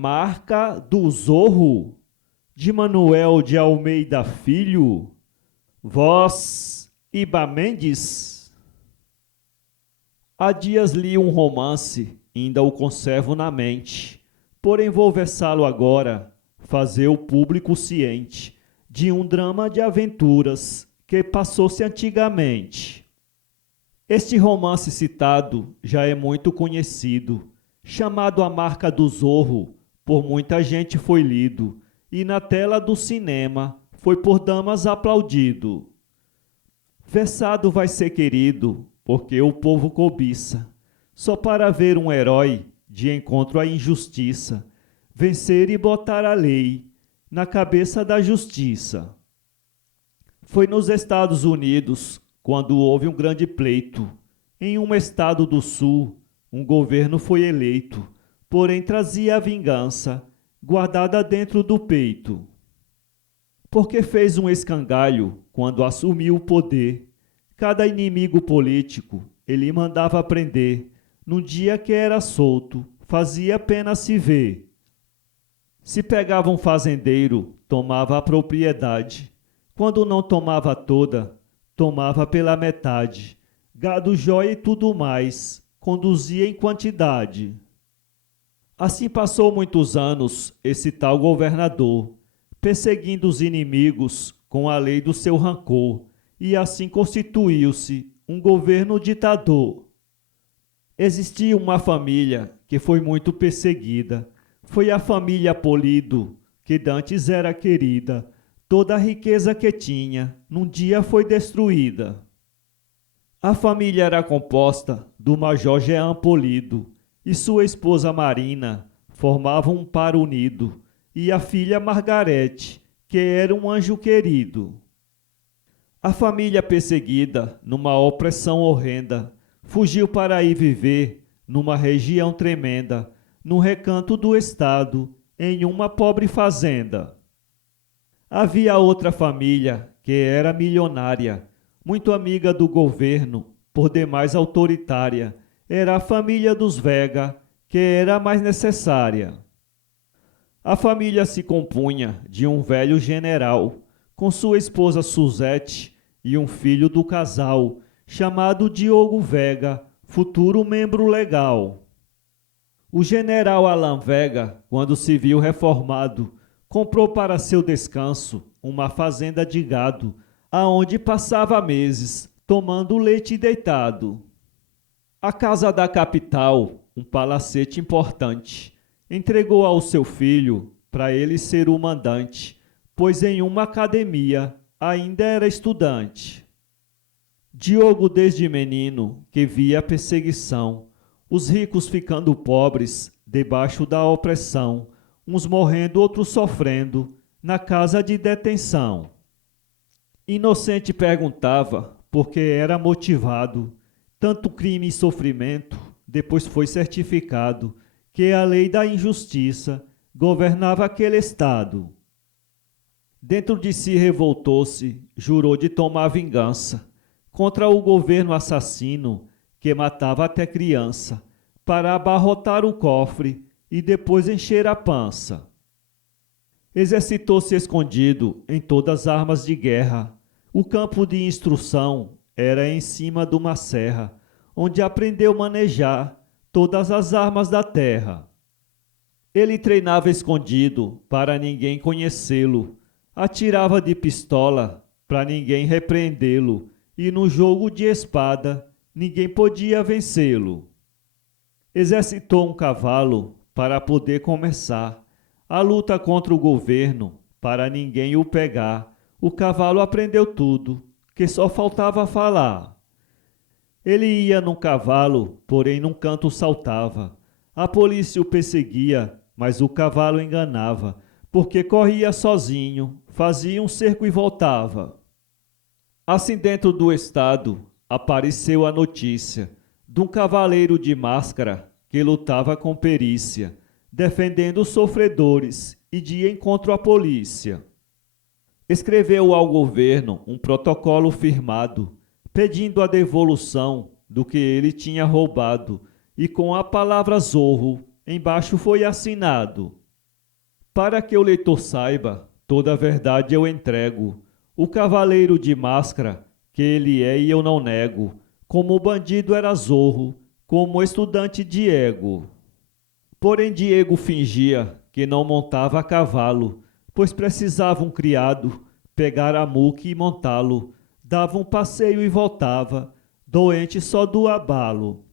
Marca do Zorro, de Manuel de Almeida Filho, voz Iba Mendes. Há dias li um romance, ainda o conservo na mente, porém vou versá-lo agora, fazer o público ciente de um drama de aventuras que passou-se antigamente. Este romance citado já é muito conhecido, chamado A Marca do Zorro, por muita gente foi lido, e na tela do cinema foi por damas aplaudido. Versado vai ser querido, porque o povo cobiça, só para ver um herói de encontro à injustiça, vencer e botar a lei na cabeça da justiça. Foi nos Estados Unidos, quando houve um grande pleito. Em um estado do sul, um governo foi eleito, porém trazia a vingança, guardada dentro do peito. Porque fez um escangalho quando assumiu o poder. Cada inimigo político ele mandava prender. Num dia que era solto, fazia pena se ver. Se pegava um fazendeiro, tomava a propriedade. Quando não tomava toda, tomava pela metade. Gado, jóia e tudo mais, conduzia em quantidade. Assim passou muitos anos esse tal governador, perseguindo os inimigos com a lei do seu rancor, e assim constituiu-se um governo ditador. Existia uma família que foi muito perseguida, foi a família Polido, que dantes era querida. Toda a riqueza que tinha, num dia foi destruída. A família era composta do Major Jean Polido e sua esposa Marina formavam um par unido, e a filha Margarete, que era um anjo querido. A família perseguida, numa opressão horrenda, fugiu para ir viver numa região tremenda, num recanto do estado, em uma pobre fazenda. Havia outra família que era milionária, muito amiga do governo, por demais autoritária. Era a família dos Vega, que era a mais necessária. A família se compunha de um velho general, com sua esposa Suzete e um filho do casal, chamado Diogo Vega, futuro membro legal. O general Alan Vega, quando se viu reformado, comprou para seu descanso uma fazenda de gado, aonde passava meses tomando leite deitado. A casa da capital, um palacete importante, entregou ao seu filho para ele ser o mandante, pois em uma academia ainda era estudante. Diogo, desde menino, que via a perseguição, os ricos ficando pobres debaixo da opressão, uns morrendo, outros sofrendo, na casa de detenção. Inocente perguntava por que era motivado tanto crime e sofrimento, depois foi certificado que a lei da injustiça governava aquele estado. Dentro de si revoltou-se, jurou de tomar vingança contra o governo assassino que matava até criança, para abarrotar o cofre e depois encher a pança. Exercitou-se escondido em todas as armas de guerra. O campo de instrução era em cima de uma serra, onde aprendeu a manejar todas as armas da terra. Ele treinava escondido para ninguém conhecê-lo, atirava de pistola para ninguém repreendê-lo, e no jogo de espada ninguém podia vencê-lo. Exercitou um cavalo para poder começar a luta contra o governo, para ninguém o pegar. O cavalo aprendeu tudo, que só faltava falar. Ele ia num cavalo, porém num canto saltava. A polícia o perseguia, mas o cavalo enganava, porque corria sozinho, fazia um cerco e voltava. Assim, dentro do estado, apareceu a notícia de um cavaleiro de máscara que lutava com perícia, defendendo os sofredores e de encontro à polícia. Escreveu ao governo um protocolo firmado, pedindo a devolução do que ele tinha roubado, e com a palavra Zorro embaixo foi assinado. Para que o leitor saiba, toda a verdade eu entrego. O cavaleiro de máscara, que ele é e eu não nego. Como bandido era Zorro, como estudante Diego. Porém Diego fingia que não montava a cavalo, pois precisava um criado pegar a muque e montá-lo. Dava um passeio e voltava, doente só do abalo.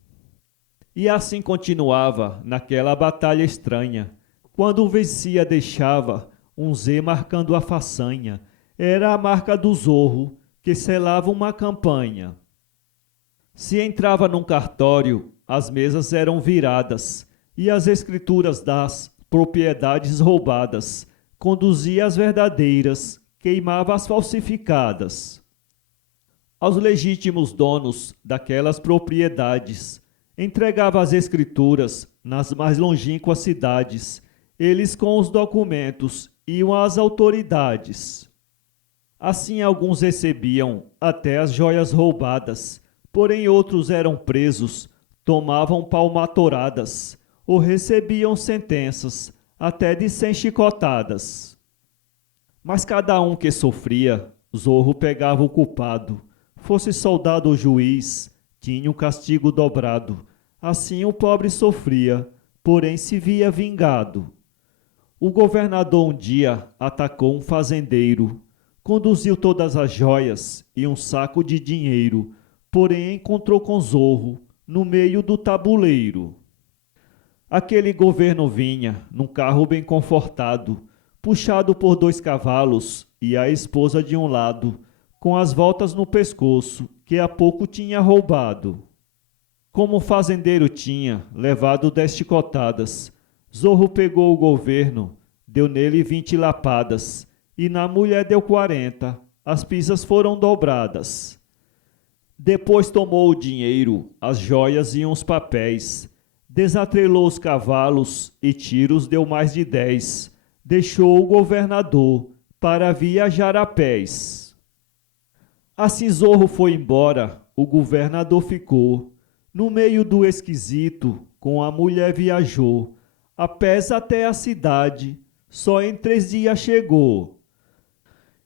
E assim continuava naquela batalha estranha. Quando vencia deixava um Z marcando a façanha. Era a marca do Zorro que selava uma campanha. Se entrava num cartório, as mesas eram viradas e as escrituras das propriedades roubadas. Conduzia as verdadeiras, queimava as falsificadas. Aos legítimos donos daquelas propriedades, entregava as escrituras nas mais longínquas cidades. Eles com os documentos iam às autoridades. Assim alguns recebiam até as joias roubadas, porém outros eram presos, tomavam palmatoradas, ou recebiam sentenças até de 100 chicotadas. Mas cada um que sofria, Zorro pegava o culpado, fosse soldado ou juiz, tinha o castigo dobrado. Assim o pobre sofria, porém se via vingado. O governador um dia atacou um fazendeiro, conduziu todas as joias e um saco de dinheiro, porém encontrou com Zorro no meio do tabuleiro. Aquele governo vinha num carro bem confortado, puxado por 2 cavalos e a esposa de um lado, com as voltas no pescoço que há pouco tinha roubado. Como o fazendeiro tinha levado 10 chicotadas, Zorro pegou o governo, deu nele 20 lapadas, e na mulher deu 40, as pisas foram dobradas. Depois tomou o dinheiro, as joias e uns papéis, desatrelou os cavalos e tiros deu mais de 10, deixou o governador para viajar a pés. Assim Zorro foi embora, o governador ficou, no meio do esquisito, com a mulher viajou, a pés até a cidade, só em 3 dias chegou.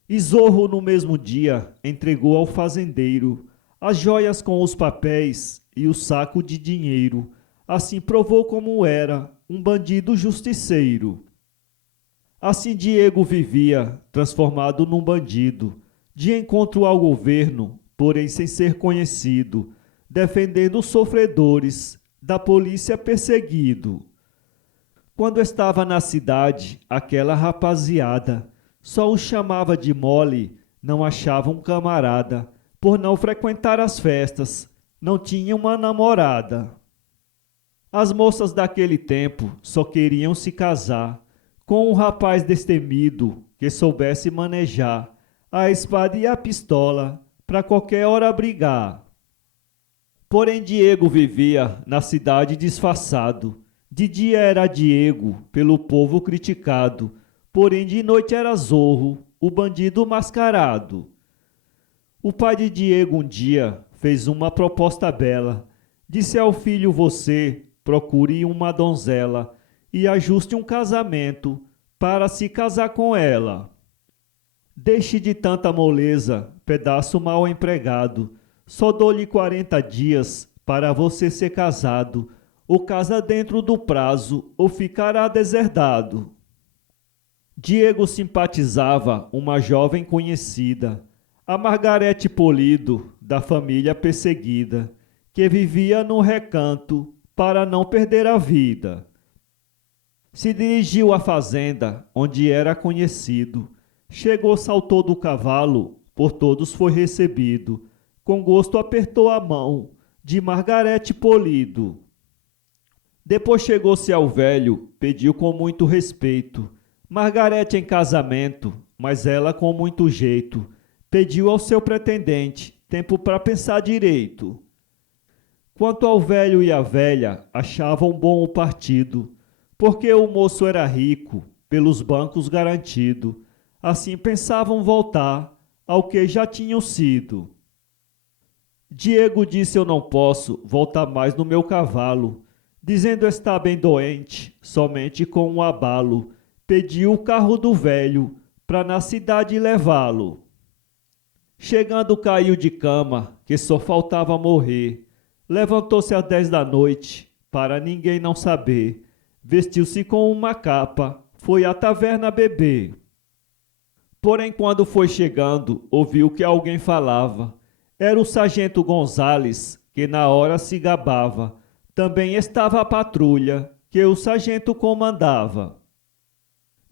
E Zorro no mesmo dia entregou ao fazendeiro as joias com os papéis e o saco de dinheiro. Assim provou como era um bandido justiceiro. Assim Diego vivia, transformado num bandido, de encontro ao governo, porém sem ser conhecido, defendendo os sofredores, da polícia perseguido. Quando estava na cidade, aquela rapaziada só o chamava de mole, não achava um camarada, por não frequentar as festas, não tinha uma namorada. As moças daquele tempo só queriam se casar com um rapaz destemido que soubesse manejar a espada e a pistola para qualquer hora brigar. Porém Diego vivia na cidade disfarçado. De dia era Diego, pelo povo criticado, porém de noite era Zorro, o bandido mascarado. O pai de Diego um dia fez uma proposta bela. Disse ao filho: você procure uma donzela e ajuste um casamento para se casar com ela. Deixe de tanta moleza, pedaço mal empregado. Só dou-lhe 40 dias para você ser casado. Ou casa dentro do prazo, ou ficará deserdado. Diego simpatizava uma jovem conhecida, a Margarete Polido, da família perseguida, que vivia num recanto para não perder a vida. Se dirigiu à fazenda, onde era conhecido. Chegou, saltou do cavalo, por todos foi recebido. Com gosto apertou a mão de Margarete Polido. Depois chegou-se ao velho, pediu com muito respeito Margarete em casamento, mas ela com muito jeito pediu ao seu pretendente tempo para pensar direito. Quanto ao velho e à velha, achavam bom o partido, porque o moço era rico, pelos bancos garantido. Assim pensavam voltar ao que já tinham sido. Diego disse: eu não posso voltar mais no meu cavalo, dizendo estar bem doente, somente com um abalo. pediu o carro do velho para na cidade levá-lo. Chegando, caiu de cama, que só faltava morrer. Levantou-se às 10 da noite, para ninguém não saber. Vestiu-se com uma capa, foi à taverna beber. Porém, quando foi chegando, ouviu que alguém falava. Era o sargento Gonzales, que na hora se gabava. Também estava a patrulha, que o sargento comandava.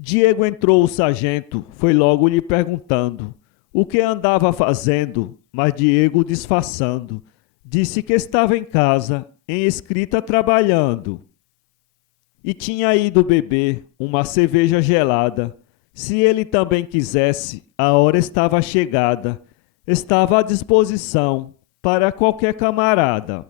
Diego entrou o sargento, foi logo lhe perguntando o que andava fazendo, mas Diego disfarçando, disse que estava em casa, em escrita trabalhando. E tinha ido beber uma cerveja gelada. Se ele também quisesse, a hora estava chegada, estava à disposição para qualquer camarada.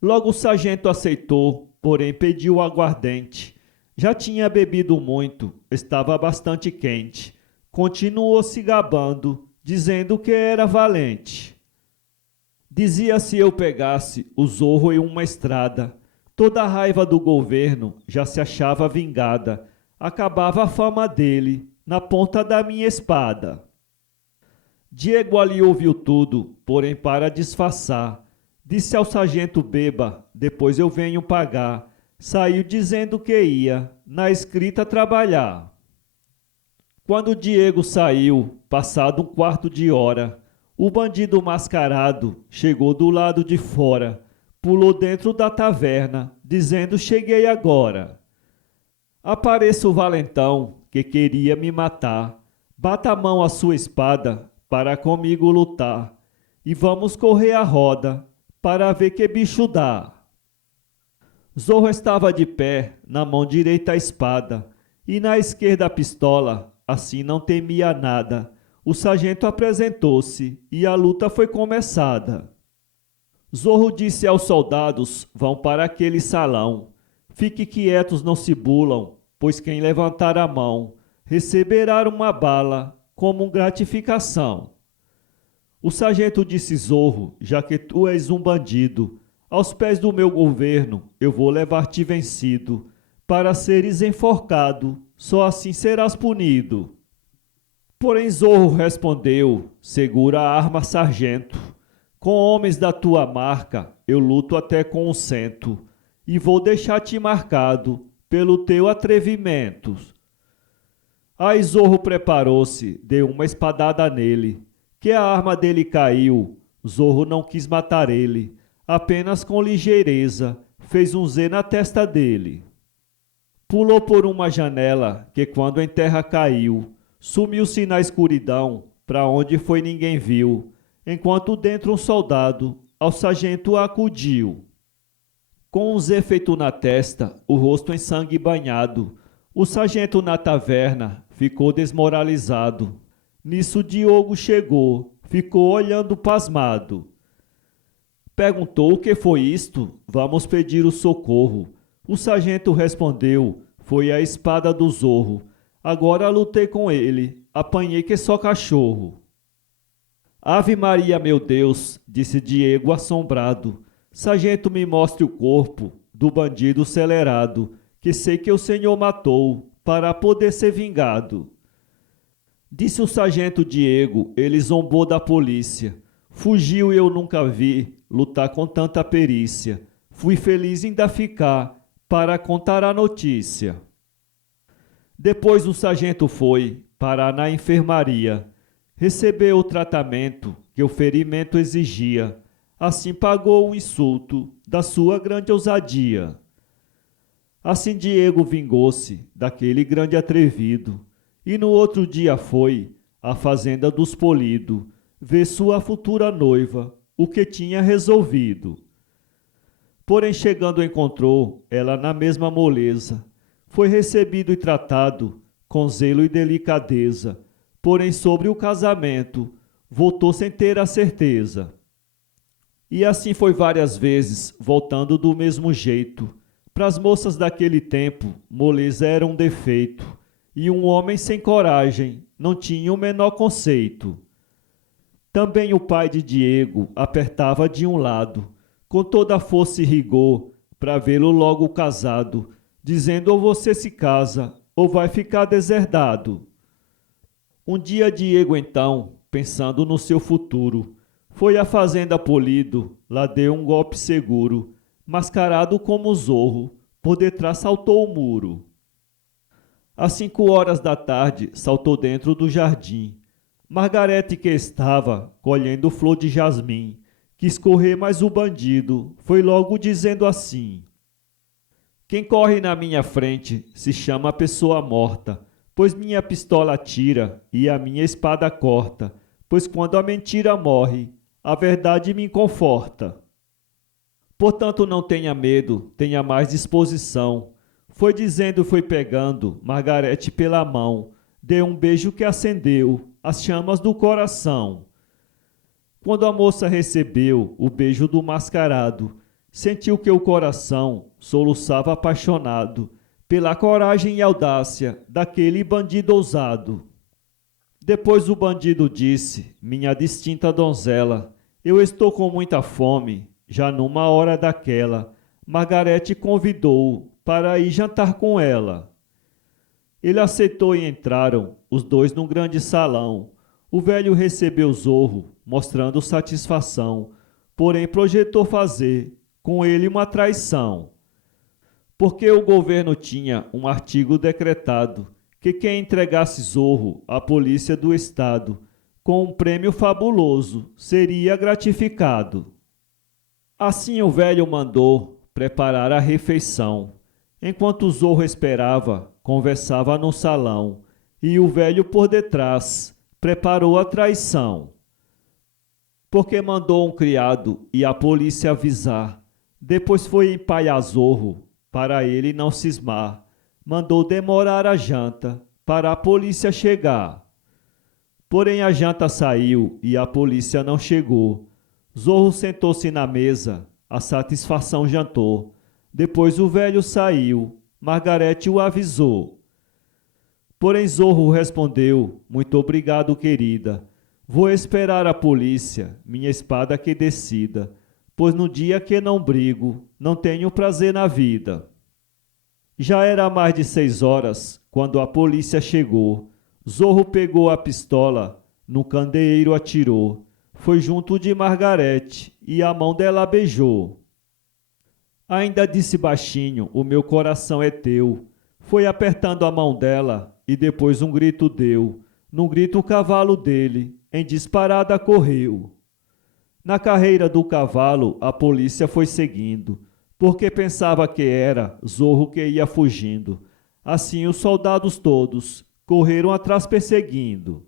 Logo o sargento aceitou, porém pediu aguardente. Já tinha bebido muito, estava bastante quente. Continuou se gabando, dizendo que era valente. Dizia se eu pegasse o Zorro em uma estrada, toda a raiva do governo já se achava vingada, acabava a fama dele na ponta da minha espada. Diego ali ouviu tudo, porém para disfarçar, disse ao sargento: beba, depois eu venho pagar. Saiu dizendo que ia na escrita trabalhar. Quando Diego saiu, passado um quarto de hora, o bandido mascarado chegou do lado de fora, pulou dentro da taverna, dizendo: cheguei agora. Apareça o valentão, que queria me matar. Bata a mão à sua espada, para comigo lutar. E vamos correr a roda, para ver que bicho dá. Zorro estava de pé, na mão direita a espada, e na esquerda a pistola, assim não temia nada. O sargento apresentou-se, e a luta foi começada. Zorro disse aos soldados: vão para aquele salão. Fique quietos, não se bulam, pois quem levantar a mão receberá uma bala como gratificação. O sargento disse: Zorro, já que tu és um bandido, aos pés do meu governo eu vou levar-te vencido. Para seres enforcado, só assim serás punido. Porém Zorro respondeu: segura a arma, sargento. Com homens da tua marca eu luto até com um cento, e vou deixar-te marcado pelo teu atrevimento. Aí Zorro preparou-se, deu uma espadada nele, que a arma dele caiu. Zorro não quis matar ele, apenas com ligeireza fez um Z na testa dele. Pulou por uma janela, que quando em terra caiu, sumiu-se na escuridão, pra onde foi ninguém viu, enquanto dentro um soldado ao sargento acudiu. Com um Z feito na testa, o rosto em sangue banhado, o sargento na taverna ficou desmoralizado. Nisso Diogo chegou, ficou olhando pasmado. Perguntou: o que foi isto? Vamos pedir o socorro. O sargento respondeu: foi a espada do Zorro. Agora lutei com ele, apanhei que só cachorro. Ave Maria, meu Deus, disse Diego assombrado. Sargento, me mostre o corpo do bandido celerado, que sei que o senhor matou, para poder ser vingado. Disse o sargento Diego, ele zombou da polícia. Fugiu e eu nunca vi lutar com tanta perícia. Fui feliz em ainda ficar para contar a notícia. Depois o sargento foi parar na enfermaria. Recebeu o tratamento que o ferimento exigia. Assim pagou o insulto da sua grande ousadia. Assim Diego vingou-se daquele grande atrevido. E no outro dia foi à fazenda dos Polido ver sua futura noiva, o que tinha resolvido. Porém, chegando, encontrou ela na mesma moleza. Foi recebido e tratado com zelo e delicadeza. Porém, sobre o casamento, voltou sem ter a certeza. E assim foi várias vezes, voltando do mesmo jeito. Pras moças daquele tempo, moleza era um defeito. E um homem sem coragem não tinha o menor conceito. Também o pai de Diego apertava de um lado, com toda a força e rigor, para vê-lo logo casado, dizendo: ou você se casa, ou vai ficar deserdado. Um dia Diego, então, pensando no seu futuro, foi à fazenda Polido, lá deu um golpe seguro, mascarado como Zorro, por detrás saltou o muro. Às 5 horas da tarde, saltou dentro do jardim. Margarete, que estava colhendo flor de jasmim, quis correr, mas o bandido foi logo dizendo assim: quem corre na minha frente se chama pessoa morta, pois minha pistola atira e a minha espada corta, pois quando a mentira morre, a verdade me conforta. Portanto, não tenha medo, tenha mais disposição. Foi dizendo, foi pegando Margarete pela mão, deu um beijo que acendeu as chamas do coração. Quando a moça recebeu o beijo do mascarado, sentiu que o coração soluçava apaixonado pela coragem e audácia daquele bandido ousado. Depois o bandido disse: minha distinta donzela, eu estou com muita fome, já numa hora daquela. Margarete convidou para ir jantar com ela. Ele aceitou e entraram os dois num grande salão. O velho recebeu Zorro, mostrando satisfação, porém projetou fazer com ele uma traição. Porque o governo tinha um artigo decretado que quem entregasse Zorro à polícia do estado, com um prêmio fabuloso, seria gratificado. Assim o velho mandou preparar a refeição. Enquanto Zorro esperava, conversava no salão, e o velho por detrás preparou a traição. Porque mandou um criado e a polícia avisar. Depois foi empaiar Zorro, para ele não cismar. Mandou demorar a janta, para a polícia chegar. Porém a janta saiu e a polícia não chegou. Zorro sentou-se na mesa, a satisfação jantou. Depois o velho saiu, Margarete o avisou. Porém Zorro respondeu: muito obrigado, querida. Vou esperar a polícia, minha espada que decida, pois no dia que não brigo, não tenho prazer na vida. Já era mais de 6 horas, quando a polícia chegou. Zorro pegou a pistola, no candeeiro atirou, foi junto de Margarete e a mão dela beijou. Ainda disse baixinho: o meu coração é teu. Foi apertando a mão dela e depois um grito deu. Num grito o cavalo dele, em disparada correu. Na carreira do cavalo a polícia foi seguindo, porque pensava que era Zorro que ia fugindo. Assim os soldados todos correram atrás perseguindo.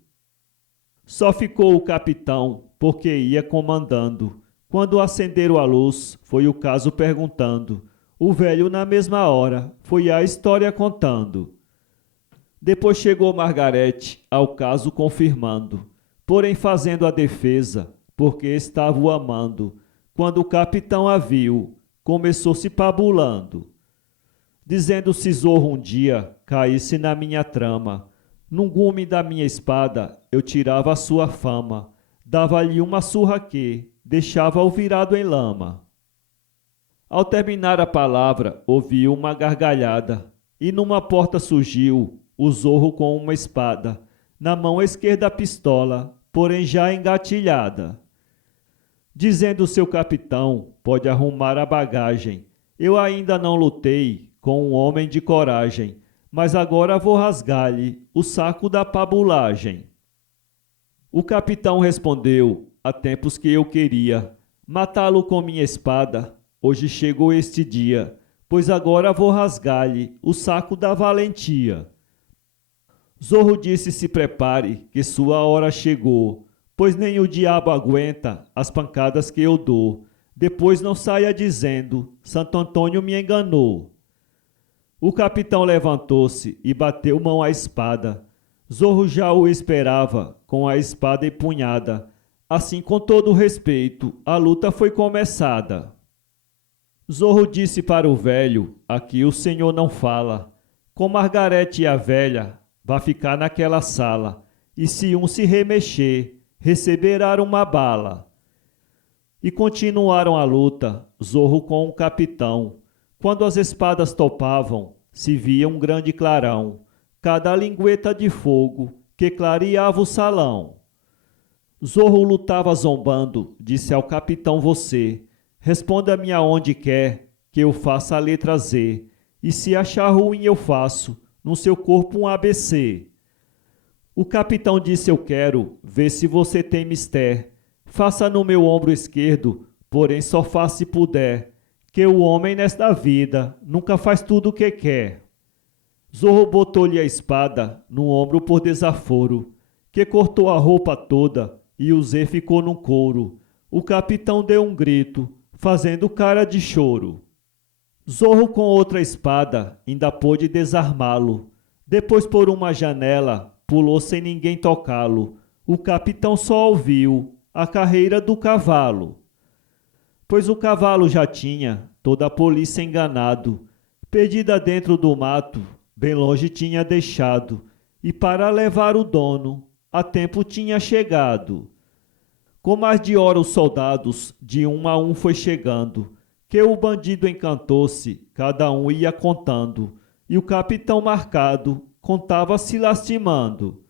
Só ficou o capitão, porque ia comandando. Quando acenderam a luz, foi o caso perguntando. O velho na mesma hora foi a história contando. Depois chegou Margarete ao caso confirmando, porém fazendo a defesa, porque estava o amando. Quando o capitão a viu, começou se pabulando, dizendo se Zorro um dia caísse na minha trama, num gume da minha espada eu tirava a sua fama, dava-lhe uma surra que deixava-o virado em lama. Ao terminar a palavra, ouvi uma gargalhada, e numa porta surgiu o Zorro com uma espada, na mão esquerda a pistola, porém já engatilhada. Dizendo seu capitão: pode arrumar a bagagem, eu ainda não lutei com um homem de coragem, mas agora vou rasgar-lhe o saco da pabulagem. O capitão respondeu: há tempos que eu queria matá-lo com minha espada, hoje chegou este dia, pois agora vou rasgar-lhe o saco da valentia. Zorro disse: se prepare, que sua hora chegou, pois nem o diabo aguenta as pancadas que eu dou. Depois não saia dizendo: Santo Antônio me enganou. O capitão levantou-se e bateu mão à espada. Zorro já o esperava, com a espada empunhada. Assim, com todo respeito, a luta foi começada. Zorro disse para o velho: aqui o senhor não fala. Com Margarete e a velha, vá ficar naquela sala, e se um se remexer, receberá uma bala. E continuaram a luta, Zorro com o capitão. Quando as espadas topavam, se via um grande clarão. cada lingueta de fogo que clareava o salão. Zorro lutava zombando, disse ao capitão você, responda-me aonde quer que eu faça a letra Z, e se achar ruim eu faço no seu corpo um ABC. O capitão disse eu quero ver se você tem mister, faça no meu ombro esquerdo, porém só faça se puder, que o homem nesta vida nunca faz tudo o que quer. Zorro botou-lhe a espada no ombro por desaforo, que cortou a roupa toda e o Z ficou num couro. O capitão deu um grito, fazendo cara de choro. Zorro com outra espada ainda pôde desarmá-lo. Depois por uma janela pulou sem ninguém tocá-lo. O capitão só ouviu a carreira do cavalo. Pois o cavalo já tinha toda a polícia enganado, perdida dentro do mato, bem longe tinha deixado, e para levar o dono, a tempo tinha chegado. Com mais de hora os soldados, de um a um foi chegando, que o bandido encantou-se, cada um ia contando, e o capitão marcado contava se lastimando.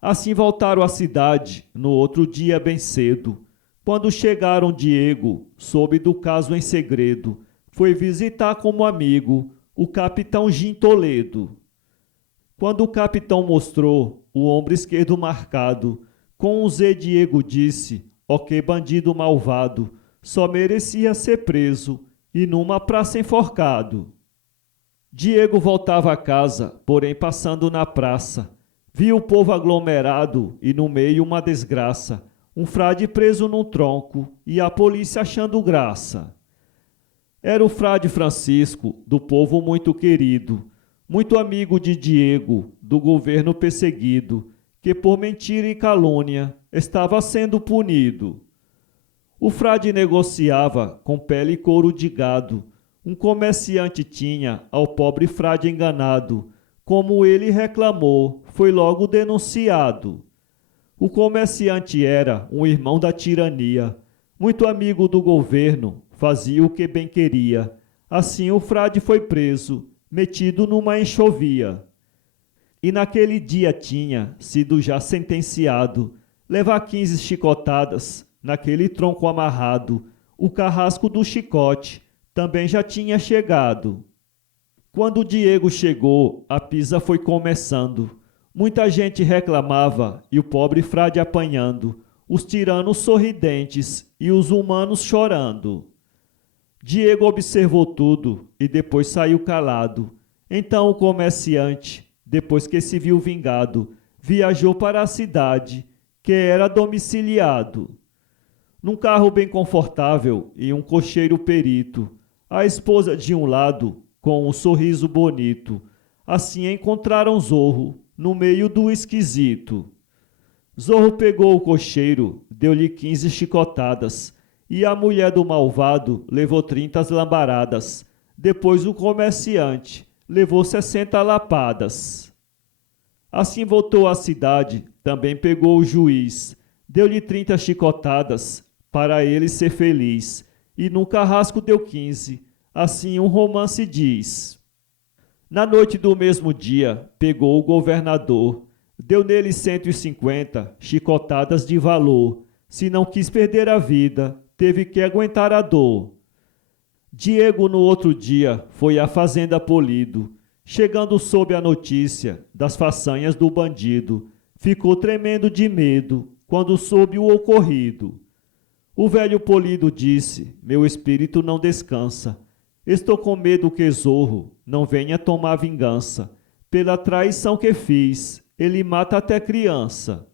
Assim voltaram à cidade, no outro dia bem cedo. Quando chegaram, Diego soube do caso em segredo, foi visitar como amigo o capitão Jim Toledo. Quando o capitão mostrou o ombro esquerdo marcado, com um Z Diego disse, ó que bandido malvado, só merecia ser preso e numa praça enforcado. Diego voltava a casa, porém passando na praça, viu o povo aglomerado e no meio uma desgraça, um frade preso num tronco e a polícia achando graça. Era o frade Francisco, do povo muito querido, muito amigo de Diego, do governo perseguido, que por mentira e calúnia estava sendo punido. O frade negociava com pele e couro de gado, um comerciante tinha ao pobre frade enganado, como ele reclamou, foi logo denunciado. O comerciante era um irmão da tirania, muito amigo do governo, fazia o que bem queria. Assim o frade foi preso, metido numa enxovia. E naquele dia tinha sido já sentenciado, levar 15 chicotadas, naquele tronco amarrado, o carrasco do chicote também já tinha chegado. Quando o Diego chegou, a pisa foi começando. Muita gente reclamava e o pobre frade apanhando, os tiranos sorridentes e os humanos chorando. Diego observou tudo e depois saiu calado. Então o comerciante, depois que se viu vingado, viajou para a cidade, que era domiciliado. Num carro bem confortável e um cocheiro perito, a esposa de um lado, com um sorriso bonito. Assim encontraram Zorro, no meio do esquisito. Zorro pegou o cocheiro, deu-lhe 15 chicotadas, e a mulher do malvado levou 30 lambaradas. Depois o comerciante levou 60 lapadas. Assim voltou à cidade, também pegou o juiz, deu-lhe 30 chicotadas, para ele ser feliz, e no carrasco deu 15, assim um romance diz. Na noite do mesmo dia, pegou o governador, deu nele 150 chicotadas de valor. Se não quis perder a vida, teve que aguentar a dor. Diego, no outro dia, foi à fazenda Polido. Chegando sob a notícia das façanhas do bandido, ficou tremendo de medo quando soube o ocorrido. O velho Polido disse, meu espírito não descansa. Estou com medo que Zorro não venha tomar vingança. Pela traição que fiz, ele mata até criança.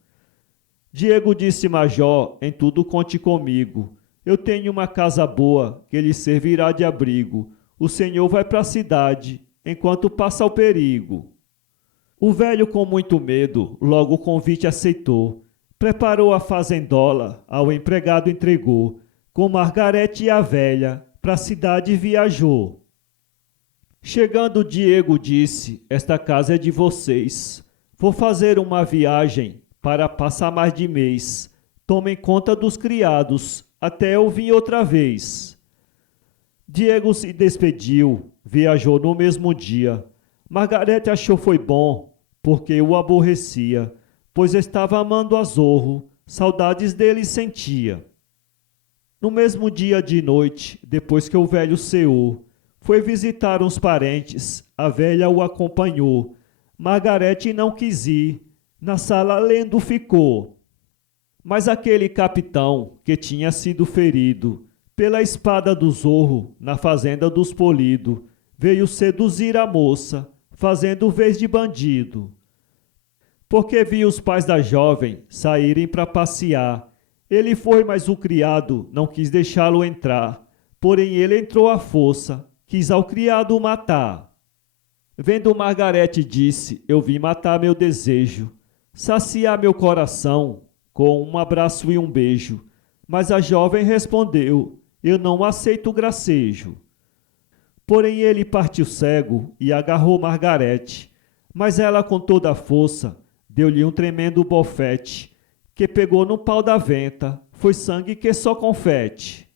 Diego disse, major, em tudo conte comigo. Eu tenho uma casa boa que lhe servirá de abrigo. O senhor vai para a cidade, enquanto passa o perigo. O velho, com muito medo, logo o convite aceitou. Preparou a fazendola, ao empregado entregou. Com Margarete e a velha, para a cidade viajou. Chegando, Diego disse, esta casa é de vocês. Vou fazer uma viagem para passar mais de mês. Tomem conta dos criados, até eu vir outra vez. Diego se despediu, viajou no mesmo dia. Margarete achou foi bom, porque o aborrecia, pois estava amando a Zorro, saudades dele sentia. No mesmo dia de noite, depois que o velho ceou, foi visitar uns parentes, a velha o acompanhou. Margarete não quis ir, na sala lendo ficou. Mas aquele capitão, que tinha sido ferido pela espada do Zorro na fazenda dos Polido, veio seduzir a moça, fazendo vez de bandido. Porque viu os pais da jovem saírem para passear. Ele foi, mas o criado não quis deixá-lo entrar. Porém ele entrou à força, quis ao criado matar. Vendo Margarete disse, eu vim matar meu desejo, saciar meu coração com um abraço e um beijo. Mas a jovem respondeu, eu não aceito gracejo. Porém ele partiu cego e agarrou Margarete, mas ela com toda a força deu-lhe um tremendo bofete, que pegou no pau da venta, foi sangue que só confete.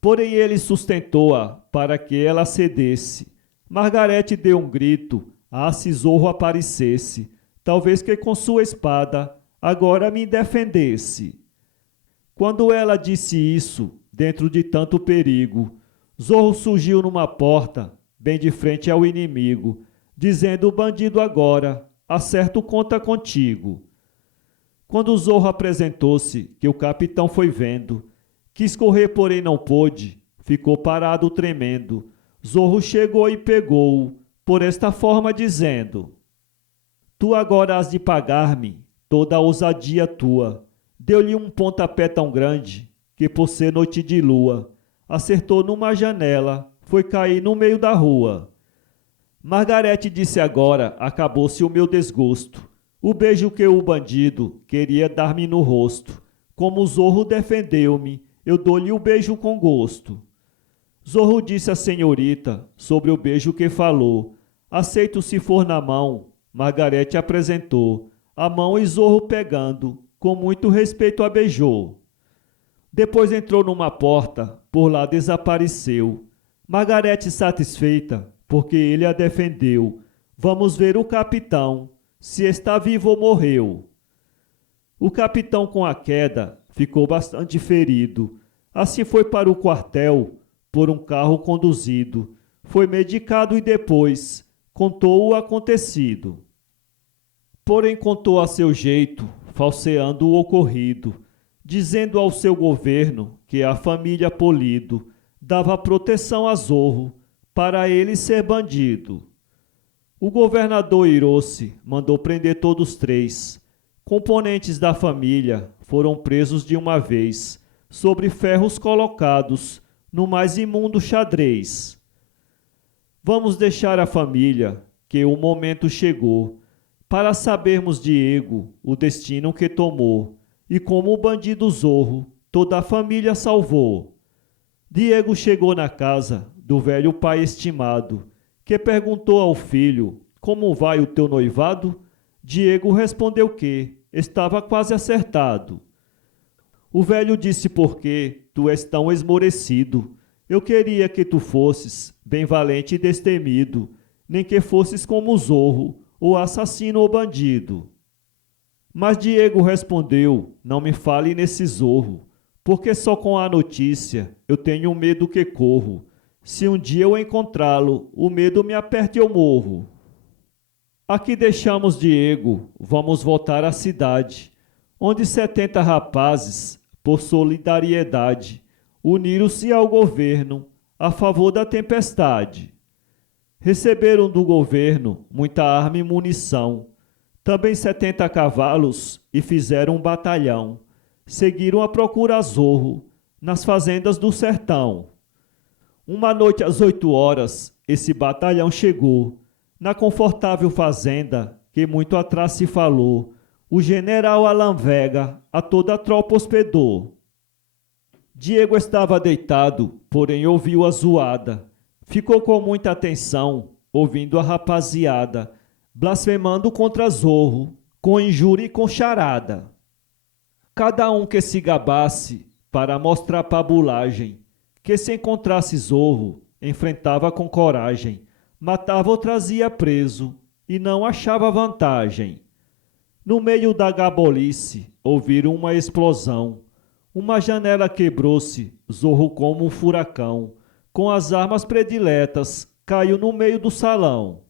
Porém ele sustentou-a para que ela cedesse. Margarete deu um grito, se Zorro aparecesse, talvez que com sua espada agora me defendesse. Quando ela disse isso, dentro de tanto perigo, Zorro surgiu numa porta, bem de frente ao inimigo, dizendo o bandido agora, acerto conta contigo. Quando Zorro apresentou-se, que o capitão foi vendo, quis correr, porém não pôde, ficou parado tremendo. Zorro chegou e pegou-o, por esta forma dizendo, tu agora has de pagar-me toda a ousadia tua. Deu-lhe um pontapé tão grande, que por ser noite de lua, acertou numa janela, foi cair no meio da rua. Margarete disse agora, acabou-se o meu desgosto. O beijo que o bandido queria dar-me no rosto. Como o Zorro defendeu-me, eu dou-lhe o beijo com gosto. Zorro disse à senhorita, sobre o beijo que falou, aceito se for na mão. Margarete apresentou, a mão e Zorro pegando, com muito respeito a beijou. Depois entrou numa porta, por lá desapareceu. Margarete satisfeita, porque ele a defendeu. Vamos ver o capitão, se está vivo ou morreu. O capitão com a queda ficou bastante ferido. Assim foi para o quartel, por um carro conduzido. Foi medicado e depois contou o acontecido. Porém contou a seu jeito, falseando o ocorrido, dizendo ao seu governo que a família Polido dava proteção a Zorro, para ele ser bandido. O governador irou-se, mandou prender todos três. Componentes da família foram presos de uma vez, sobre ferros colocados, no mais imundo xadrez. Vamos deixar a família, que o momento chegou, para sabermos, Diego, o destino que tomou, e como o bandido Zorro toda a família salvou. Diego chegou na casa do velho pai estimado, que perguntou ao filho, como vai o teu noivado? Diego respondeu que estava quase acertado. O velho disse, porque tu és tão esmorecido, eu queria que tu fosses bem valente e destemido, nem que fosses como Zorro, ou assassino ou bandido. Mas Diego respondeu, não me fale nesse Zorro, porque só com a notícia eu tenho medo que corro. Se um dia eu encontrá-lo, o medo me aperta e eu morro. Aqui deixamos Diego, vamos voltar à cidade, onde 70 rapazes, por solidariedade, uniram-se ao governo a favor da tempestade. Receberam do governo muita arma e munição, também 70 cavalos e fizeram um batalhão. Seguiram a procura a Zorro nas fazendas do sertão. Uma noite às 8 horas, esse batalhão chegou na confortável fazenda que muito atrás se falou. O general Alan Vega a toda a tropa hospedou. Diego estava deitado, porém ouviu a zoada. Ficou com muita atenção, ouvindo a rapaziada, blasfemando contra Zorro, com injúria e com charada. Cada um que se gabasse para mostrar pabulagem, que se encontrasse Zorro, enfrentava com coragem, matava ou trazia preso, e não achava vantagem. No meio da gabolice, ouviram uma explosão. Uma janela quebrou-se, Zorro como um furacão. Com as armas prediletas, caiu no meio do salão.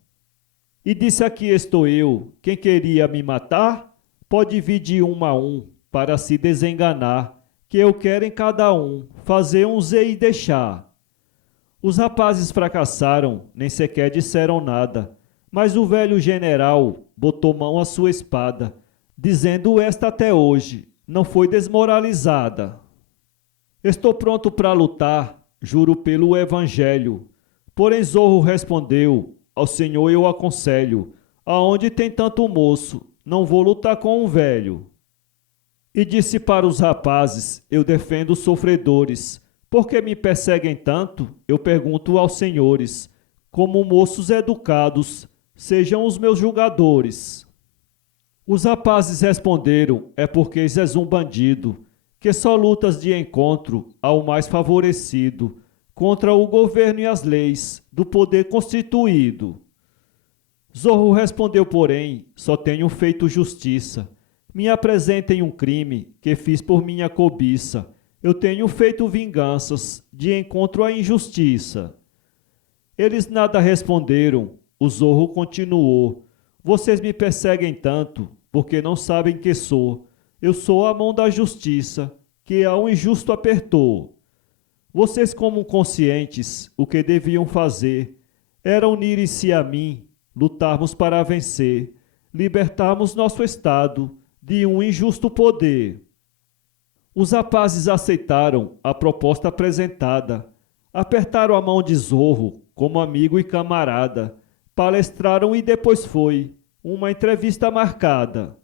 E disse: aqui estou eu, quem queria me matar? Pode vir de um a um, para se desenganar, que eu quero em cada um, fazer um Z e deixar. Os rapazes fracassaram, nem sequer disseram nada, mas o velho general botou mão à sua espada, dizendo: esta até hoje não foi desmoralizada. Estou pronto para lutar, juro pelo evangelho. Porém Zorro respondeu: ao Senhor eu aconselho, aonde tem tanto moço, não vou lutar com um velho. E disse para os rapazes: eu defendo os sofredores. Por que me perseguem tanto? Eu pergunto aos senhores. Como moços educados, sejam os meus julgadores. Os rapazes responderam: é porque és um bandido, que só lutas de encontro ao mais favorecido, contra o governo e as leis do poder constituído. Zorro respondeu, porém: só tenho feito justiça. Me apresentem um crime que fiz por minha cobiça. Eu tenho feito vinganças de encontro à injustiça. Eles nada responderam. O Zorro continuou: vocês me perseguem tanto, porque não sabem que sou. Eu sou a mão da justiça, que ao injusto apertou. Vocês, como conscientes, o que deviam fazer era unirem-se a mim, lutarmos para vencer, libertarmos nosso Estado de um injusto poder. Os rapazes aceitaram a proposta apresentada, apertaram a mão de Zorro como amigo e camarada, palestraram e depois foi uma entrevista marcada.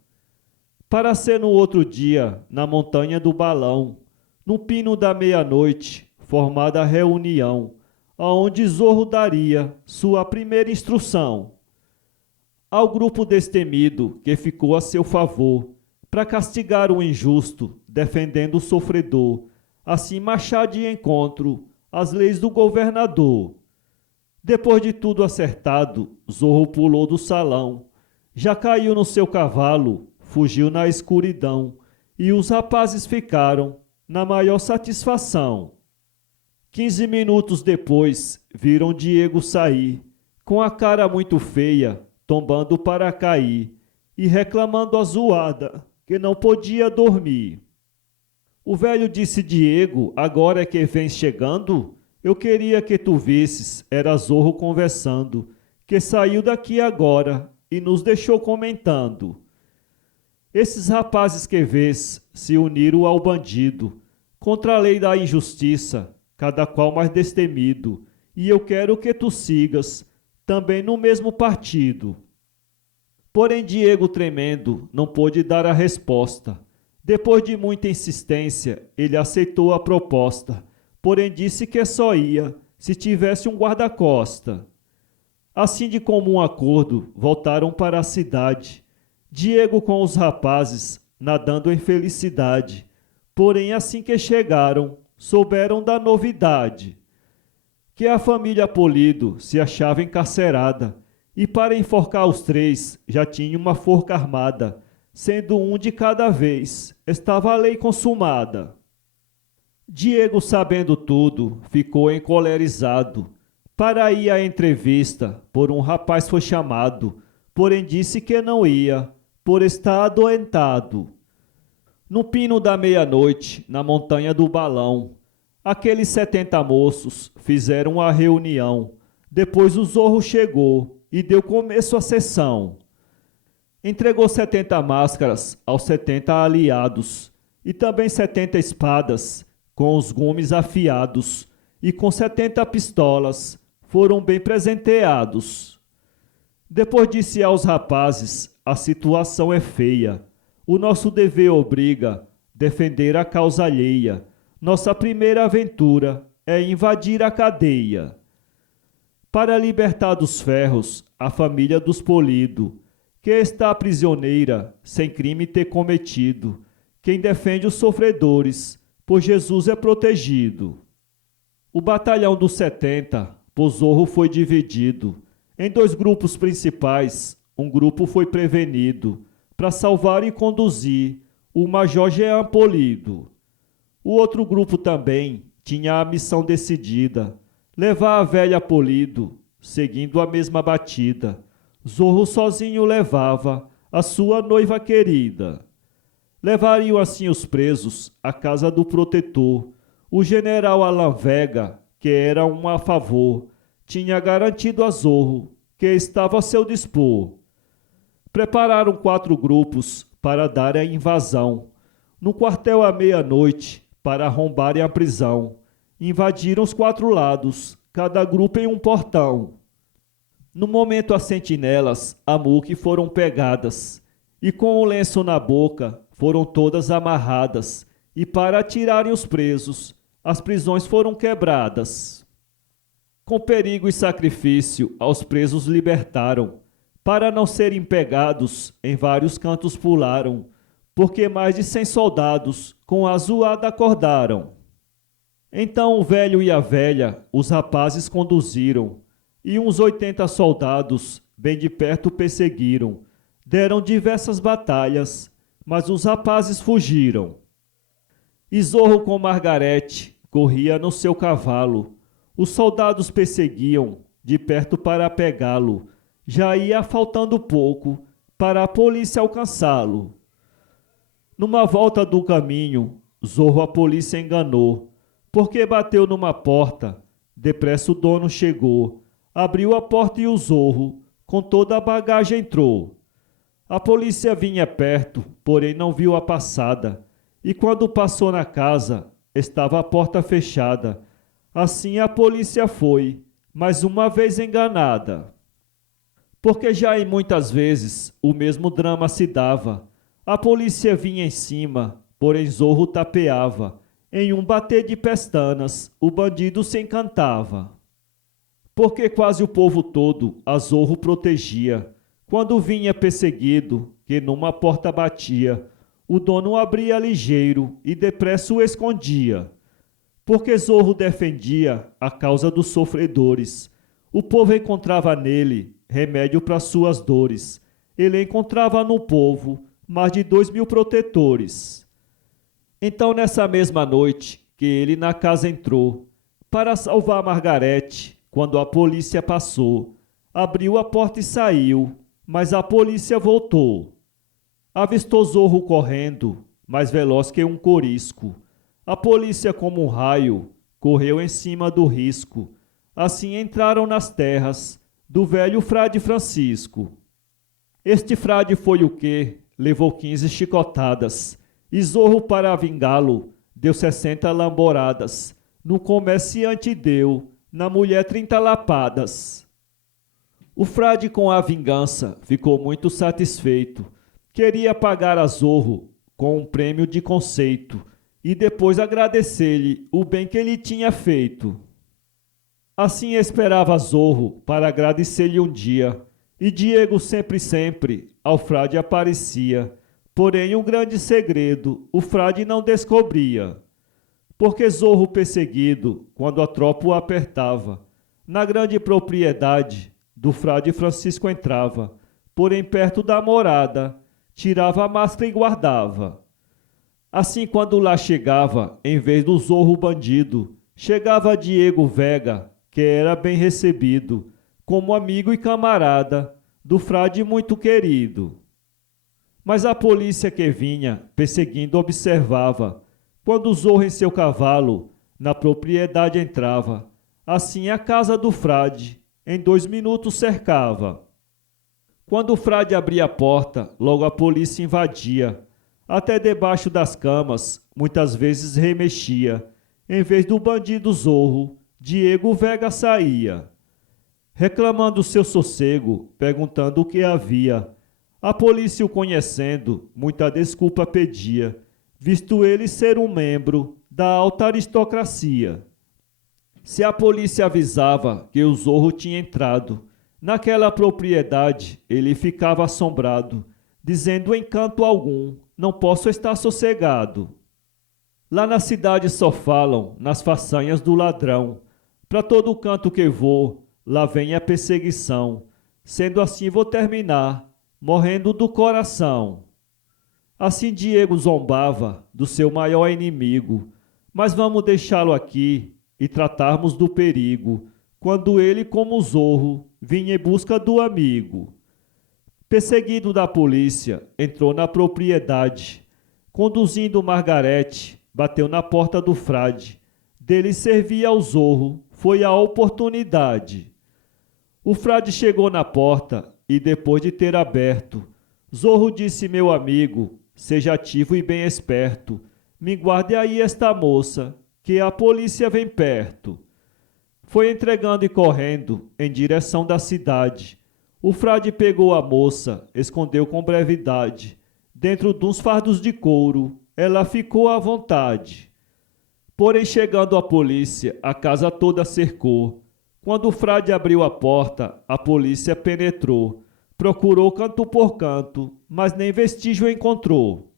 Para ser no outro dia, na montanha do Balão, no pino da meia-noite, formada a reunião, aonde Zorro daria sua primeira instrução ao grupo destemido que ficou a seu favor, para castigar o injusto, defendendo o sofredor, assim marchar de encontro às leis do governador. Depois de tudo acertado, Zorro pulou do salão, já caiu no seu cavalo, fugiu na escuridão, e os rapazes ficaram na maior satisfação. 15 minutos depois, viram Diego sair, com a cara muito feia, tombando para cair, e reclamando a zoada, que não podia dormir. O velho disse: Diego, agora é que vens chegando? Eu queria que tu visses, era Zorro conversando, que saiu daqui agora e nos deixou comentando. Esses rapazes que vês se uniram ao bandido, contra a lei da injustiça, cada qual mais destemido, e eu quero que tu sigas, também no mesmo partido. Porém Diego, tremendo, não pôde dar a resposta. Depois de muita insistência, ele aceitou a proposta, porém disse que só ia se tivesse um guarda-costa. Assim, de comum acordo, voltaram para a cidade, Diego com os rapazes, nadando em felicidade. Porém, assim que chegaram, souberam da novidade, que a família Polido se achava encarcerada, e para enforcar os três já tinha uma forca armada, sendo um de cada vez, estava a lei consumada. Diego, sabendo tudo, ficou encolerizado. Para ir à entrevista, por um rapaz foi chamado, porém disse que não ia, por estar adoentado. No pino da meia-noite, na montanha do Balão, aqueles 70 moços fizeram a reunião. Depois o Zorro chegou e deu começo à sessão. Entregou 70 máscaras aos 70 aliados, e também 70 espadas, com os gumes afiados, e com 70 pistolas, foram bem presenteados. Depois disse aos rapazes: a situação é feia. O nosso dever obriga defender a causa alheia. Nossa primeira aventura é invadir a cadeia. Para libertar dos ferros a família dos Polido, que está prisioneira sem crime ter cometido. Quem defende os sofredores, por Jesus é protegido. O batalhão dos 70, por Zorro foi dividido. Em 2 grupos principais, um grupo foi prevenido para salvar e conduzir o Major Jean Polido. O outro grupo também tinha a missão decidida, levar a velha Polido, seguindo a mesma batida. Zorro sozinho levava a sua noiva querida. Levariam assim os presos à casa do protetor. O general Alan Vega, que era um a favor, tinha garantido a Zorro que estava a seu dispor. Prepararam 4 grupos para dar a invasão. No quartel à meia-noite, para arrombarem a prisão, invadiram os 4 lados, cada grupo em um portão. No momento as sentinelas, a muque foram pegadas, e com o lenço na boca foram todas amarradas, e para tirarem os presos, as prisões foram quebradas. Com perigo e sacrifício, aos presos libertaram. Para não serem pegados, em vários cantos pularam, porque mais de 100 soldados com a zoada acordaram. Então o velho e a velha, os rapazes conduziram, e uns 80 soldados, bem de perto perseguiram. Deram diversas batalhas, mas os rapazes fugiram. E Zorro com Margarete corria no seu cavalo. Os soldados perseguiam, de perto para pegá-lo. Já ia faltando pouco para a polícia alcançá-lo. Numa volta do caminho, Zorro a polícia enganou, porque bateu numa porta. Depressa o dono chegou, abriu a porta e o Zorro, com toda a bagagem, entrou. A polícia vinha perto, porém não viu a passada, e quando passou na casa, estava a porta fechada. Assim a polícia foi, mais uma vez enganada. Porque já em muitas vezes o mesmo drama se dava. A polícia vinha em cima, porém Zorro tapeava. Em um bater de pestanas, o bandido se encantava. Porque quase o povo todo a Zorro protegia. Quando vinha perseguido, que numa porta batia, o dono abria ligeiro e depressa o escondia. Porque Zorro defendia a causa dos sofredores. O povo encontrava nele remédio para suas dores. Ele encontrava no povo mais de 2.000 protetores. Então, nessa mesma noite, que ele na casa entrou, para salvar Margarete, quando a polícia passou, abriu a porta e saiu, mas a polícia voltou. Avistou Zorro correndo, mais veloz que um corisco. A polícia, como um raio, correu em cima do risco. Assim entraram nas terras do velho frade Francisco. Este frade foi o que levou 15 chicotadas, e Zorro, para vingá-lo, deu 60 lamboradas. No comerciante deu, na mulher 30 lapadas. O frade, com a vingança, ficou muito satisfeito. Queria pagar a Zorro com um prêmio de conceito e depois agradecer-lhe o bem que ele tinha feito. Assim esperava Zorro para agradecer-lhe um dia, e Diego sempre ao frade aparecia. Porém, um grande segredo o frade não descobria. Porque Zorro perseguido, quando a tropa o apertava, na grande propriedade do frade Francisco entrava, porém perto da morada, tirava a máscara e guardava. Assim, quando lá chegava, em vez do Zorro bandido, chegava Diego Vega, que era bem recebido, como amigo e camarada do frade muito querido. Mas a polícia que vinha perseguindo observava, quando Zorro em seu cavalo na propriedade entrava. Assim a casa do frade em 2 minutos cercava. Quando o frade abria a porta, logo a polícia invadia. Até debaixo das camas, muitas vezes remexia. Em vez do bandido Zorro, Diego Vega saía. Reclamando seu sossego, perguntando o que havia. A polícia, o conhecendo, muita desculpa pedia, visto ele ser um membro da alta aristocracia. Se a polícia avisava que o Zorro tinha entrado naquela propriedade, ele ficava assombrado, dizendo em canto algum, não posso estar sossegado. Lá na cidade só falam nas façanhas do ladrão. Para todo canto que vou, lá vem a perseguição. Sendo assim, vou terminar, morrendo do coração. Assim Diego zombava do seu maior inimigo, mas vamos deixá-lo aqui e tratarmos do perigo, quando ele, como Zorro, vinha em busca do amigo. Perseguido da polícia, entrou na propriedade. Conduzindo Margarete, bateu na porta do frade. Dele servia ao Zorro, foi a oportunidade. O frade chegou na porta e, depois de ter aberto, Zorro disse: meu amigo, seja ativo e bem esperto. Me guarde aí esta moça, que a polícia vem perto. Foi entregando e correndo em direção da cidade. O frade pegou a moça, escondeu com brevidade. Dentro de uns fardos de couro, ela ficou à vontade. Porém, chegando a polícia, a casa toda cercou. Quando o frade abriu a porta, a polícia penetrou. Procurou canto por canto, mas nem vestígio encontrou.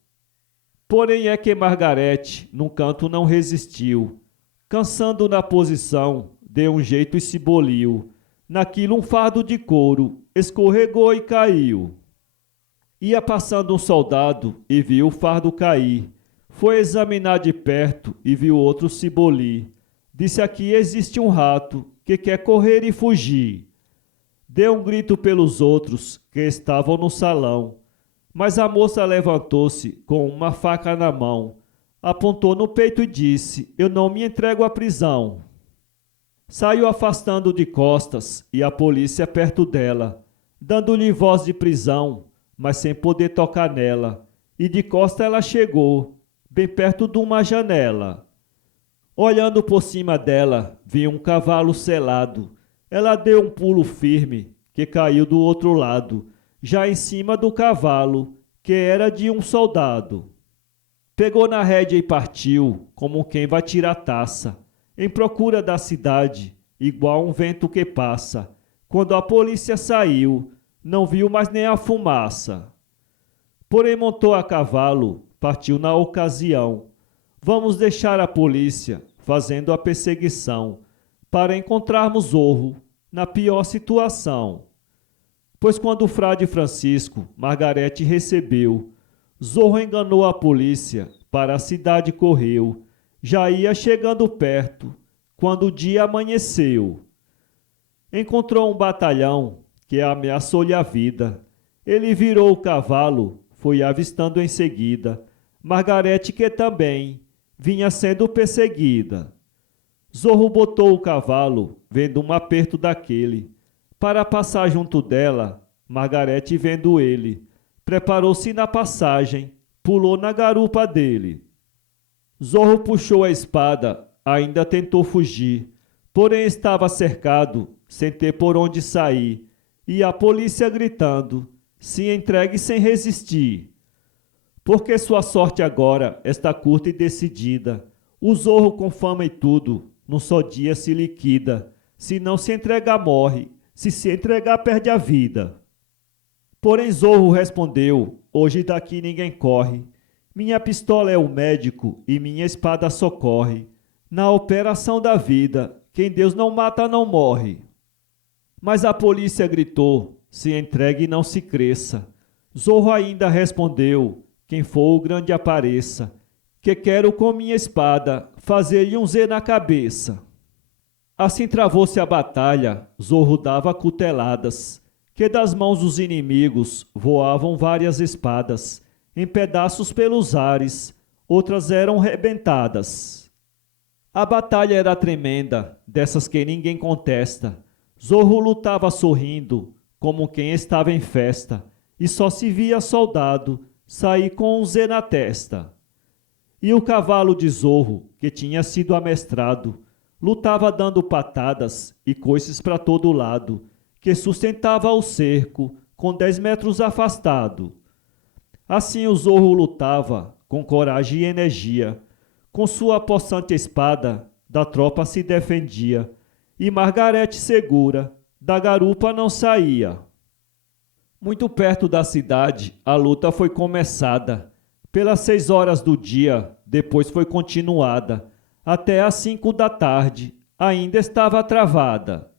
Porém é que Margarete, num canto, não resistiu. Cansando na posição, deu um jeito e se boliu. Naquilo um fardo de couro escorregou e caiu. Ia passando um soldado e viu o fardo cair. Foi examinar de perto e viu outro se bolir. Disse: aqui existe um rato que quer correr e fugir. Deu um grito pelos outros que estavam no salão. Mas a moça levantou-se com uma faca na mão. Apontou no peito e disse: eu não me entrego à prisão. Saiu afastando de costas e a polícia perto dela, dando-lhe voz de prisão, mas sem poder tocar nela. E de costa ela chegou, bem perto de uma janela. Olhando por cima dela, viu um cavalo selado. Ela deu um pulo firme, que caiu do outro lado, já em cima do cavalo, que era de um soldado. Pegou na rédea e partiu, como quem vai tirar taça, em procura da cidade, igual um vento que passa. Quando a polícia saiu, não viu mais nem a fumaça. Porém montou a cavalo, partiu na ocasião. Vamos deixar a polícia fazendo a perseguição, para encontrarmos Zorro na pior situação. Pois quando o frade Francisco Margarete recebeu, Zorro enganou a polícia, para a cidade correu. Já ia chegando perto, quando o dia amanheceu. Encontrou um batalhão que ameaçou-lhe a vida. Ele virou o cavalo, foi avistando em seguida Margarete, que também vinha sendo perseguida. Zorro botou o cavalo, vendo um aperto daquele, para passar junto dela. Margarete, vendo ele, preparou-se na passagem, pulou na garupa dele. Zorro puxou a espada, ainda tentou fugir, porém estava cercado, sem ter por onde sair, e a polícia gritando: se entregue sem resistir. Porque sua sorte agora está curta e decidida. O Zorro, com fama e tudo, num só dia se liquida. Se não se entregar, morre. Se entregar, perde a vida. Porém Zorro respondeu: hoje daqui ninguém corre. Minha pistola é o médico e minha espada socorre. Na operação da vida, quem Deus não mata não morre. Mas a polícia gritou: se entregue e não se cresça. Zorro ainda respondeu: quem for o grande apareça, que quero com minha espada fazer-lhe um Z na cabeça. Assim travou-se a batalha. Zorro dava cuteladas, que das mãos dos inimigos voavam várias espadas, em pedaços pelos ares, outras eram rebentadas. A batalha era tremenda, dessas que ninguém contesta. Zorro lutava sorrindo, como quem estava em festa, e só se via soldado sair com um Z na testa. E o cavalo de Zorro, que tinha sido amestrado, lutava dando patadas e coices para todo lado, que sustentava o cerco com 10 metros afastado. Assim o Zorro lutava, com coragem e energia. Com sua possante espada, da tropa se defendia. E Margarete, segura, da garupa não saía. Muito perto da cidade, a luta foi começada. Pelas 6 horas do dia, depois foi continuada. Até às 5 da tarde, ainda estava travada.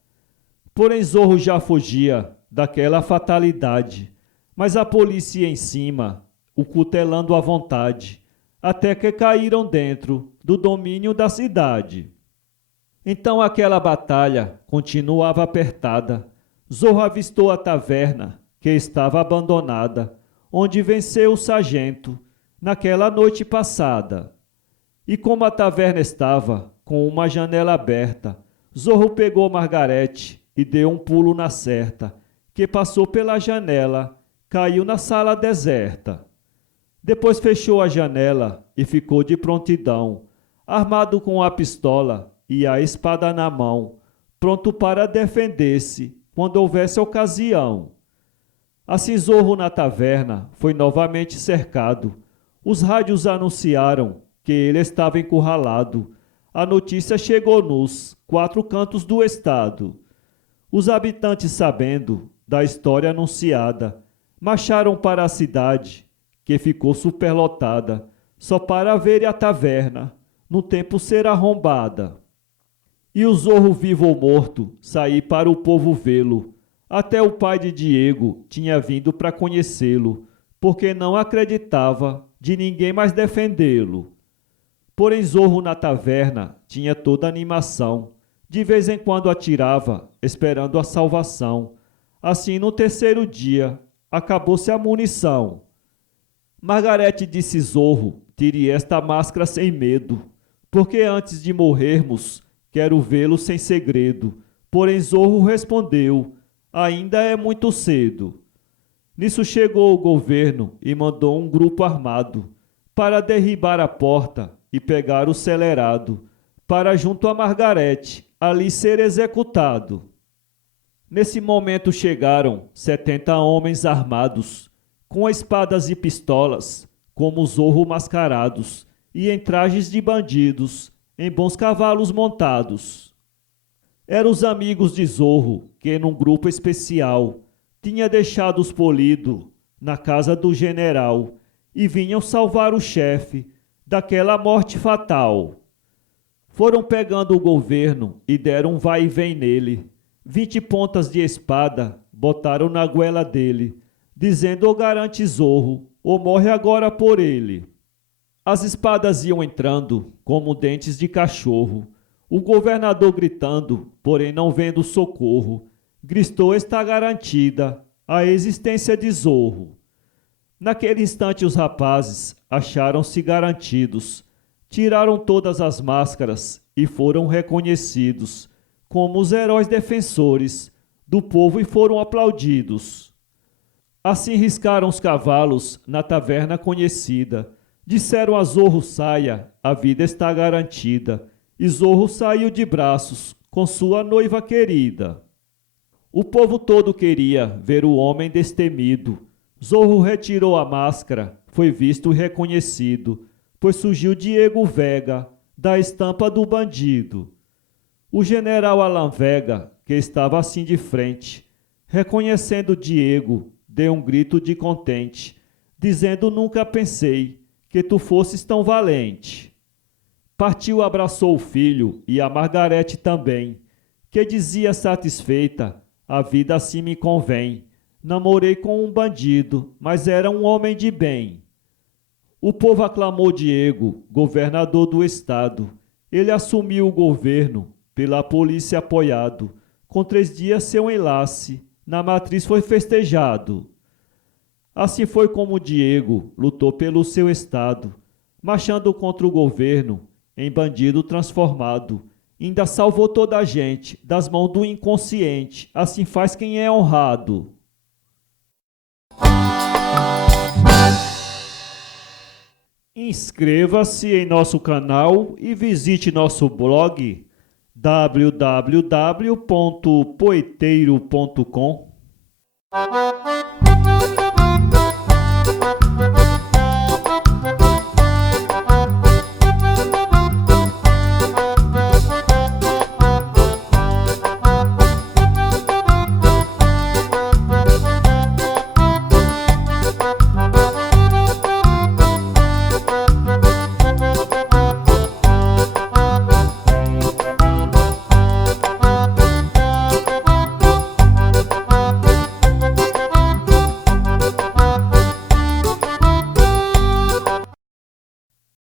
Porém Zorro já fugia, daquela fatalidade, mas a polícia ia em cima, o cutelando à vontade, até que caíram dentro do domínio da cidade. Então aquela batalha continuava apertada. Zorro avistou a taverna, que estava abandonada, onde venceu o sargento naquela noite passada. E como a taverna estava com uma janela aberta, Zorro pegou Margarete e deu um pulo na certa, que passou pela janela, caiu na sala deserta. Depois fechou a janela e ficou de prontidão, armado com a pistola e a espada na mão, pronto para defender-se quando houvesse ocasião. Assim Zorro na taverna foi novamente cercado. Os rádios anunciaram que ele estava encurralado. A notícia chegou nos 4 cantos do estado. Os habitantes, sabendo da história anunciada, marcharam para a cidade, que ficou superlotada, só para ver a taverna, no tempo ser arrombada. E o Zorro, vivo ou morto, sair para o povo vê-lo. Até o pai de Diego tinha vindo para conhecê-lo, porque não acreditava de ninguém mais defendê-lo. Porém Zorro na taverna tinha toda a animação. De vez em quando atirava, esperando a salvação. Assim, no terceiro dia, acabou-se a munição. Margarete disse: Zorro, tire esta máscara sem medo, porque antes de morrermos, quero vê-lo sem segredo. Porém Zorro respondeu: ainda é muito cedo. Nisso chegou o governo e mandou um grupo armado para derribar a porta e pegar o celerado, para junto a Margarete ali ser executado. Nesse momento chegaram 70 homens armados, com espadas e pistolas, como Zorro mascarados, e em trajes de bandidos, em bons cavalos montados. Eram os amigos de Zorro, que num grupo especial tinha deixado-os polido na casa do general, e vinham salvar o chefe daquela morte fatal. Foram pegando o governo e deram um vai e vem nele. 20 pontas de espada botaram na goela dele, dizendo: ou garante Zorro, ou morre agora por ele. As espadas iam entrando como dentes de cachorro. O governador gritando, porém não vendo socorro, gritou: está garantida a existência de Zorro. Naquele instante os rapazes acharam-se garantidos, tiraram todas as máscaras e foram reconhecidos como os heróis defensores do povo e foram aplaudidos. Assim riscaram os cavalos na taverna conhecida, disseram a Zorro: saia, a vida está garantida, e Zorro saiu de braços com sua noiva querida. O povo todo queria ver o homem destemido. Zorro retirou a máscara, foi visto e reconhecido, pois surgiu Diego Vega, da estampa do bandido. O general Alan Vega, que estava assim de frente, reconhecendo Diego, deu um grito de contente, dizendo: nunca pensei que tu fosses tão valente. Partiu, abraçou o filho e a Margarete também, que dizia satisfeita: a vida assim me convém. Namorei com um bandido, mas era um homem de bem. O povo aclamou Diego, governador do estado. Ele assumiu o governo, pela polícia apoiado. Com 3 dias seu enlace, na matriz foi festejado. Assim foi como Diego lutou pelo seu estado, marchando contra o governo, em bandido transformado. Ainda salvou toda a gente das mãos do inconsciente. Assim faz quem é honrado. Inscreva-se em nosso canal e visite nosso blog www.poeteiro.com.